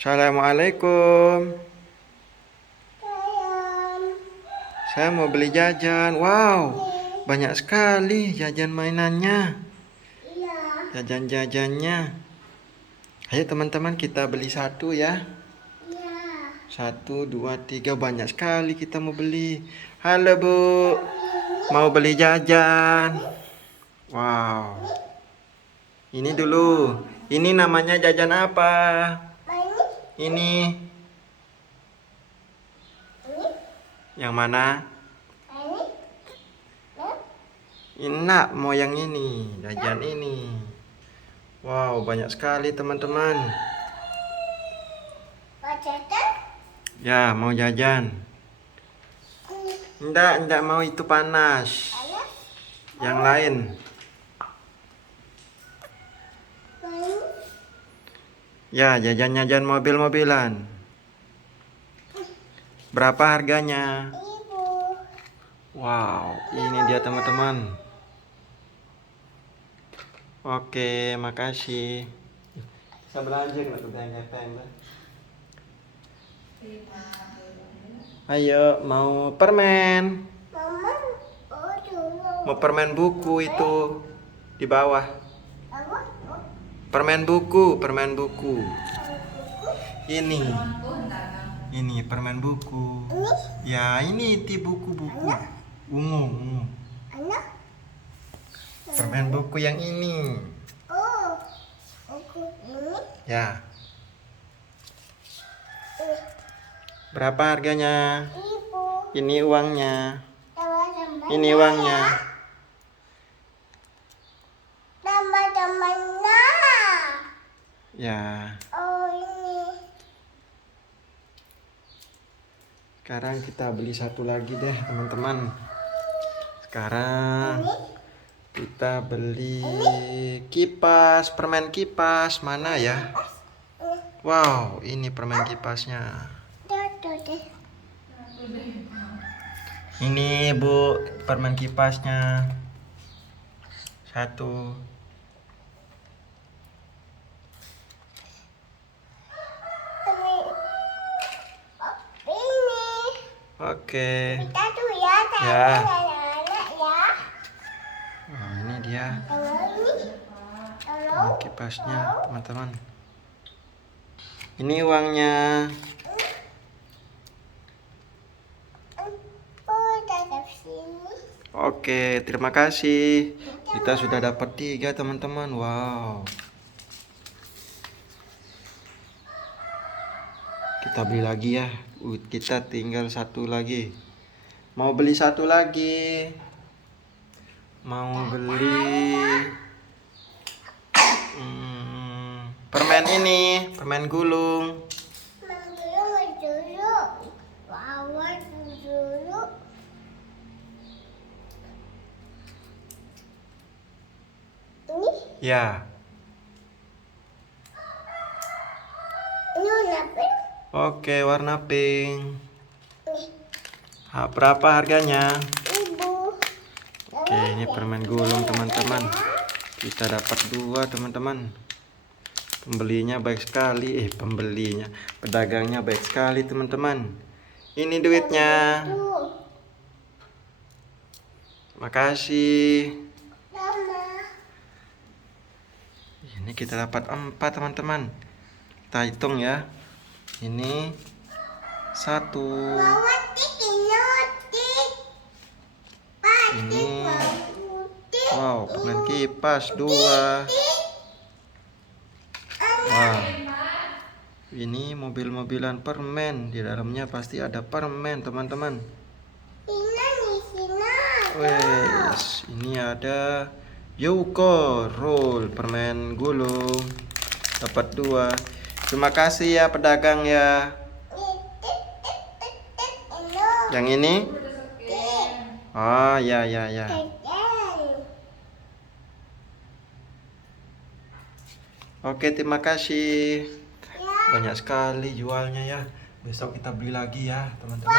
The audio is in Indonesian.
Assalamualaikum. Sayang. Saya mau beli jajan. Wow, banyak sekali jajan mainannya. Iya. Jajan-jajannya. Ayo teman-teman kita beli satu ya. Iya. 1, 2, 3. Banyak sekali kita mau beli. Halo Bu. Ini. Mau beli jajan. Wow. Ini dulu. Ini namanya jajan apa? Ini. Ini. Ini. Yang mana? Ini. Enak mau yang ini. Jajan ini. Wow, banyak sekali teman-teman. Jajan. Ya, mau jajan. Enggak mau itu panas. Ayah. Yang lain. Ini. Ya, jajan-jajan mobil-mobilan. Berapa harganya? Ibu. Wow, ini dia teman-teman. Oke, makasih. Saya belanja nggak tuh belanja. Ayo, mau permen. Mama. Oh, dulu. Mau permen buku itu di bawah. Apa? Oh, Permen buku. Ini permen buku. Ini. Ya, ini buku-buku. Ungu. Anak. Permen buku yang ini. Oh. Aku ini. Ya. Berapa harganya? Ibu. Ini uangnya. Teman-teman. Ini uangnya. Teman-temannya. Ya. Oh, ini. Sekarang kita beli satu lagi deh, teman-teman. Sekarang Ini. kita beli kipas, permen kipas. Mana ya? Wow, ini permen kipasnya. Tuh deh. Ini Bu, permen kipasnya. 1. Ini. Oke. Kita tuh ya. Ya. Anak-anak ya. Nah, ini dia Kalau ini. Kalau. permen kipasnya, teman-teman. Ini uangnya. Oh, tetap sini. Oke, terima kasih. Kita sudah dapat 3, teman-teman. Wow. Kita beli lagi ya. Kita tinggal satu lagi. Mau beli satu lagi. Mau beli permen ini, permen gulung. Manggil dulu. Bawa dulu. Ini. Ya. Ini warna pink. Oke, warna pink. Nih. Berapa harganya? Ibu. Oke, ini permen gulung, teman-teman. Kita dapat 2, teman-teman. Pembelinya baik sekali. Pembelinya. Pedagangnya baik sekali, teman-teman. Ini duitnya. Tuh. Makasih. Mama. Ini kita dapat 4, teman-teman. Kita hitung ya. Ini 1. Bawa tik. Ini. Putih. Wow, permen kipas 2. Wow. Ini mobil-mobilan permen. Di dalamnya pasti ada permen, teman-teman. Ini di sini. Wes, ini ada Yuko roll permen gulung. Dapat 2. Terima kasih ya pedagang ya. Yang ini? Oh, ya. Oke, terima kasih. Banyak sekali jualnya ya. Besok kita beli lagi ya, teman-teman.